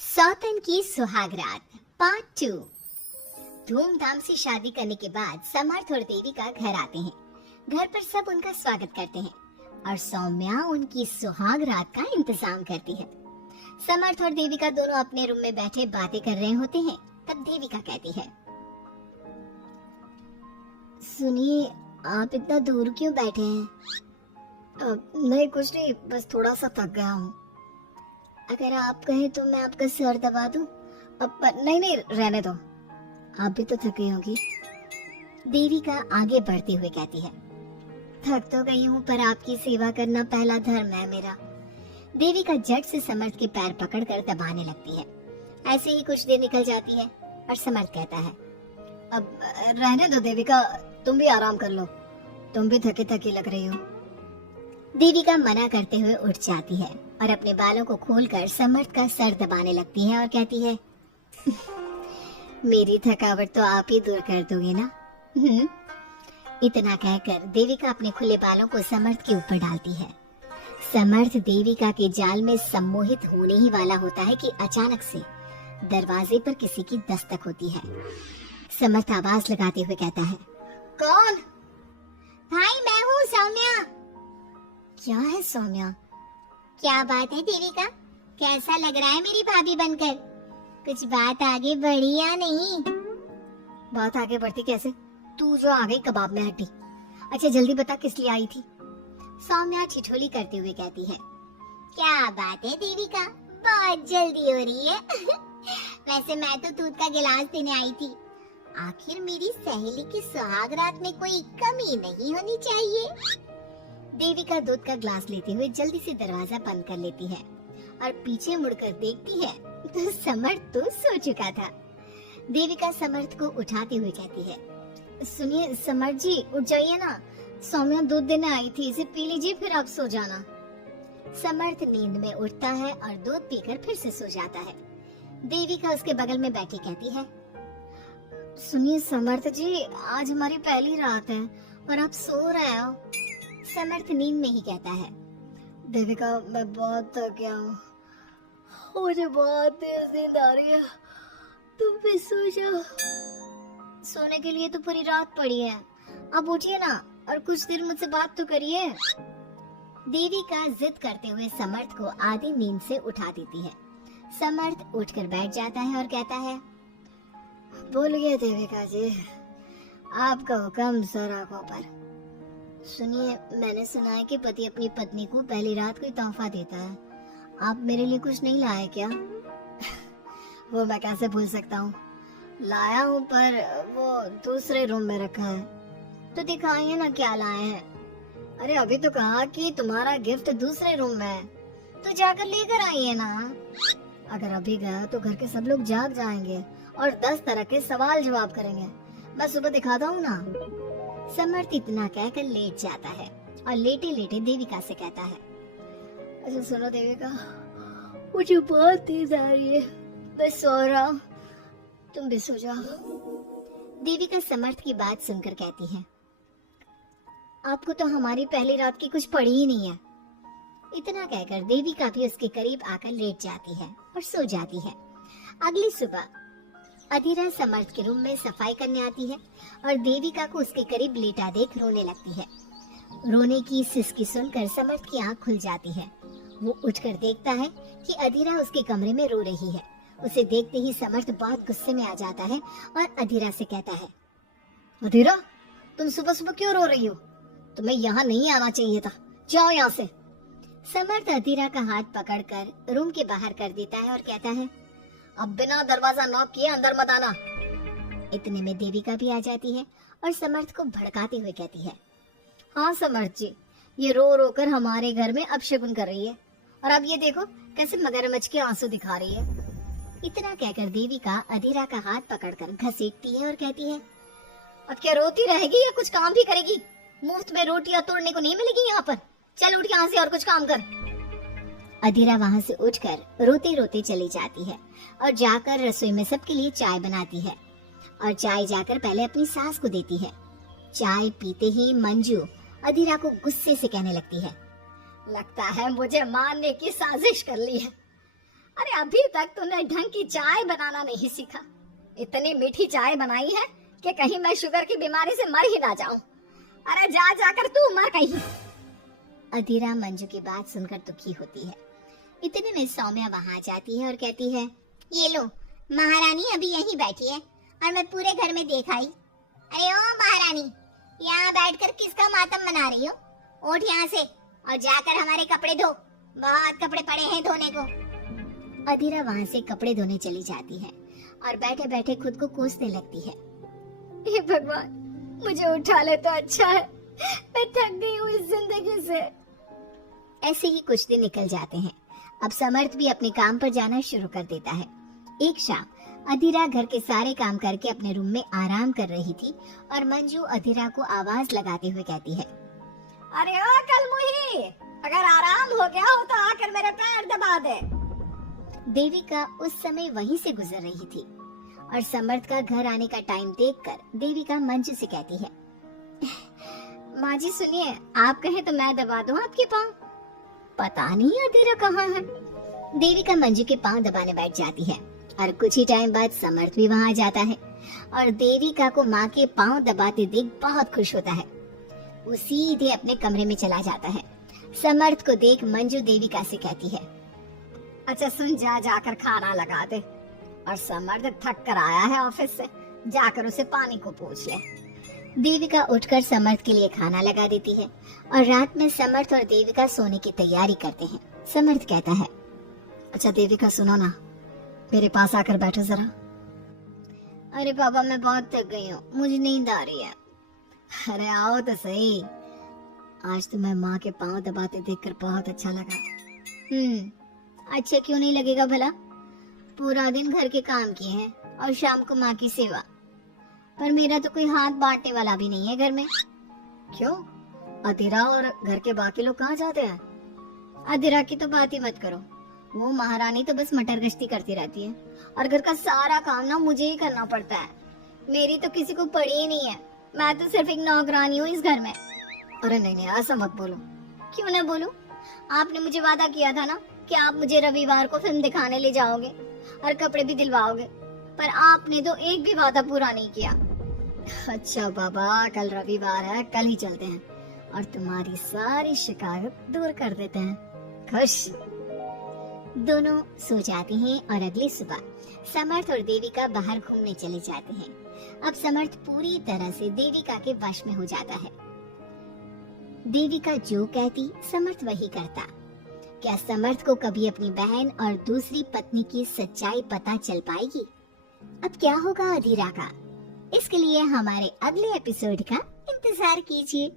सौतन की सुहागरात पार्ट 2। धूमधाम से शादी करने के बाद समर्थ और देविका घर आते हैं। घर पर सब उनका स्वागत करते हैं और सौम्या उनकी सुहागरात का इंतजाम करती है। समर्थ और देविका दोनों अपने रूम में बैठे बातें कर रहे होते हैं। तब देविका कहती है, सुनिए, आप इतना दूर क्यों बैठे हैं? नहीं कुछ नहीं, बस थोड़ा सा थक गया हूँ। अगर आप कहें तो मैं आपका सर दबा दूं? नहीं नहीं, रहने दो, आप भी तो थकी होंगी। देविका आगे बढ़ते हुए कहती है, थक तो गई हूँ पर आपकी सेवा करना पहला धर्म है मेरा। देविका झट से समर्थ के पैर पकड़कर दबाने लगती है। ऐसे ही कुछ देर निकल जाती है और समर्थ कहता है, अब रहने दो देविका, तुम भी आराम कर लो, तुम भी थकी थकी लग रही हो। देविका मना करते हुए उठ जाती है और अपने बालों को खोलकर समर्थ का सर दबाने लगती है और कहती है, मेरी थकावट तो आप ही दूर कर दोगे ना? इतना कहकर देविका अपने खुले बालों को समर्थ के ऊपर डालती है। समर्थ देविका के जाल में सम्मोहित होने ही वाला होता है कि अचानक से दरवाजे पर किसी की दस्तक होती है। समर्थ आवाज लगाते हुए कहता है, कौन? भाई मैं हूँ, सौम्या। क्या है सौम्या? क्या बात है देविका, कैसा लग रहा है मेरी भाभी बनकर? कुछ बात आगे बढ़ी या नहीं? बात आगे बढ़ती कैसे? तू जो आ गई कबाब में हड्डी। अच्छा जल्दी बता, किस लिए आई थी? सौम्या ठिठोली करते हुए कहती है, क्या बात है देविका, बहुत जल्दी हो रही है। वैसे मैं तो दूध का गिलास देने आई थी। आखिर मेरी सहेली की सुहागरात में कोई कमी नहीं होनी चाहिए। देविका दूध का ग्लास लेते हुए जल्दी से दरवाजा बंद कर लेती है और पीछे मुड़कर देखती है तो समर्थ तो सो चुका था। देविका समर्थ को उठाते हुए कहती है, सुनिए समर्थ जी, उठ जाइए ना, सौम्या दूध देने आई थी, इसे पी लीजिए फिर आप सो जाना। समर्थ नींद में उठता है और दूध पीकर फिर से सो जाता है। देविका उसके बगल में बैठी कहती है, सुनिए समर्थ जी, आज हमारी पहली रात है और आप सो रहे हो। समर्थ नींद में ही कहता है, देविका मैं बहुत थक गया हूँ, मुझे बहुत तेज नींद आ रही है, तुम भी सो जाओ। सोने के लिए तो पूरी रात पड़ी है, अब उठिए ना और कुछ देर मुझसे बात तो करिए। देविका जिद करते हुए समर्थ को आधी नींद से उठा देती है। समर्थ उठकर बैठ जाता है और कहता है, बोलिए देविका जी, आपका हुक्म सर आंखों पर। सुनिए, मैंने सुना है कि पति अपनी पत्नी को पहली रात कोई तोहफा देता है, आप मेरे लिए कुछ नहीं लाए क्या? वो मैं कैसे भूल सकता हूँ, लाया हूँ पर वो दूसरे रूम में रखा है। तो दिखाइए ना क्या लाए हैं। अरे अभी तो कहा कि तुम्हारा गिफ्ट दूसरे रूम में है, तो जाकर लेकर आइए ना। अगर अभी गया तो घर के सब लोग जाग जाएंगे और 10 तरह के सवाल जवाब करेंगे। मैं सुबह दिखाता हूँ ना। समर्थ इतना कहकर लेट जाता है और लेटे लेटे देविका से कहता है, अच्छा सुनो देविका, मुझे बहुत नींद आ रही है, मैं सो रहा हूँ, तुम भी सो जाओ। देविका समर्थ की बात सुनकर कहती है, आपको तो हमारी पहली रात की कुछ पड़ी ही नहीं है। इतना कहकर देविका भी उसके करीब आकर लेट जाती है और सो जाती है। अगली सुबह अधीरा समर्थ के रूम में सफाई करने आती है और देविका को उसके करीब लेटा देख रोने लगती है। रोने की सिसकी सुनकर समर्थ की आंख खुल जाती है। वो उठकर देखता है कि अधीरा उसके कमरे में रो रही है। उसे देखते ही समर्थ बहुत गुस्से में आ जाता है और अधीरा से कहता है, अधीरा तुम सुबह सुबह क्यों रो रही हो? तुम्हें यहाँ नहीं आना चाहिए था, जाओ यहाँ से। समर्थ अधीरा का हाथ पकड़कर रूम के बाहर कर देता है और कहता है, अब बिना दरवाजा नॉक किए अंदर मत आना। इतने में देविका भी आ जाती है और समर्थ को भड़काते हुए कहती है, हाँ समर्थ जी, ये रो रो कर हमारे घर में अपशगुन कर रही है और अब ये देखो कैसे मगरमच्छ के आंसू दिखा रही है। इतना कहकर देविका अधीरा का हाथ पकड़कर घसीटती है और कहती है, अब क्या रोती रहेगी या कुछ काम भी करेगी? मुफ्त में रोटियां तोड़ने को नहीं मिलेगी यहाँ पर, चल उठ यहाँ से और कुछ काम कर। अधीरा वहाँ से उठकर रोते रोते चली जाती है और जाकर रसोई में सबके लिए चाय बनाती है और चाय जाकर पहले अपनी सास को देती है। चाय पीते ही मंजू अधीरा को गुस्से से कहने लगती है, लगता है मुझे मारने की साजिश कर ली है। अरे अभी तक तूने ढंग की चाय बनाना नहीं सीखा। इतनी मीठी चाय बनाई है कि कहीं मैं शुगर की बीमारी से मर ही ना जाऊं। अरे जा जाकर तू मर कहीं। अधीरा मंजू की बात सुनकर दुखी होती है। इतने में सौम्या वहां जाती है और कहती है, ये लो, महारानी अभी यहीं बैठी है और मैं पूरे घर में देख आई। अरे ओ महारानी, यहाँ बैठकर किसका मातम मना रही हो? उठ यहाँ से और जाकर हमारे कपड़े धो, बहुत कपड़े पड़े हैं धोने को। अधीरा वहाँ से कपड़े धोने चली जाती है और बैठे बैठे खुद को कोसने लगती है। हे भगवान, मुझे उठा ले तो अच्छा है, मैं थक गई हूँ इस जिंदगी से। ऐसे ही कुछ दिन निकल जाते हैं। अब समर्थ भी अपने काम पर जाना शुरू कर देता है। एक शाम अधीरा घर के सारे काम करके अपने रूम में आराम कर रही थी और मंजू अधीरा को आवाज लगाते हुए कहती है, अरे ओ कलमुही, अगर आराम हो गया हो तो आकर मेरे पैर दबा दे। देविका उस समय वहीं से गुजर रही थी और समर्थ का घर आने का टाइम देखकर देविका मंजू से कहती है, माँ जी सुनिए, आप कहें तो मैं दबा दूं आपके पाँव। पता नहीं अधीरा कहाँ है। देविका मंजू के पाँव दबाने बैठ जाती है और कुछ ही टाइम बाद समर्थ भी वहाँ जाता है और देविका को माँ के पाँव दबाते देख बहुत खुश होता है। वो सीधे अपने कमरे में चला जाता है। समर्थ को देख मंजू देविका से कहती है, अच्छा सुन, जा जाकर खाना लगा दे। और समर्थ थक कर आया है ऑफिस से, जाकर उसे पानी को पूछ ले। देविका उठकर समर्थ के लिए खाना लगा देती है और रात में समर्थ और देविका सोने की तैयारी करते हैं। समर्थ कहता है, अच्छा देविका सुनो ना, मेरे पास आकर बैठो जरा। अरे पापा, मैं बहुत थक गई हूँ, मुझे नींद आ रही है। अरे आओ तो सही, आज तो मैं माँ के पाँव दबाते देखकर बहुत अच्छा लगा। अच्छा क्यों नहीं लगेगा भला? पूरा दिन घर के काम किए हैं और शाम को माँ की सेवा। पर मेरा तो कोई हाथ बांटने वाला भी नहीं है घर में। क्यों? अधीरा और घर के बाकी लोग कहाँ जाते हैं? अधीरा की तो बात ही मत करो, वो महारानी तो बस मटर गश्ती करती रहती है और घर का सारा काम ना मुझे ही करना पड़ता है। मेरी तो किसी को पड़ी ही नहीं है, मैं तो सिर्फ एक नौकरानी हूँ इस घर में। अरे नहीं नहीं, ऐसा मत बोलो। क्यों ना बोलूं? आपने मुझे वादा किया था ना कि आप मुझे रविवार को फिल्म दिखाने ले जाओगे और कपड़े भी दिलवाओगे, पर आपने तो एक भी वादा पूरा नहीं किया। अच्छा बाबा, कल रविवार है, कल ही चलते हैं और तुम्हारी सारी शिकायत दूर कर देते हैं। खुश? दोनों सो जाते हैं और अगली सुबह समर्थ और देविका बाहर घूमने चले जाते हैं। अब समर्थ पूरी तरह से देविका के वश में हो जाता है। देविका जो कहती समर्थ वही करता। क्या समर्थ को कभी अपनी बहन और दूसरी पत्नी की सच्चाई पता चल पाएगी? अब क्या होगा अधीरा का? इसके लिए हमारे अगले एपिसोड का इंतजार कीजिए।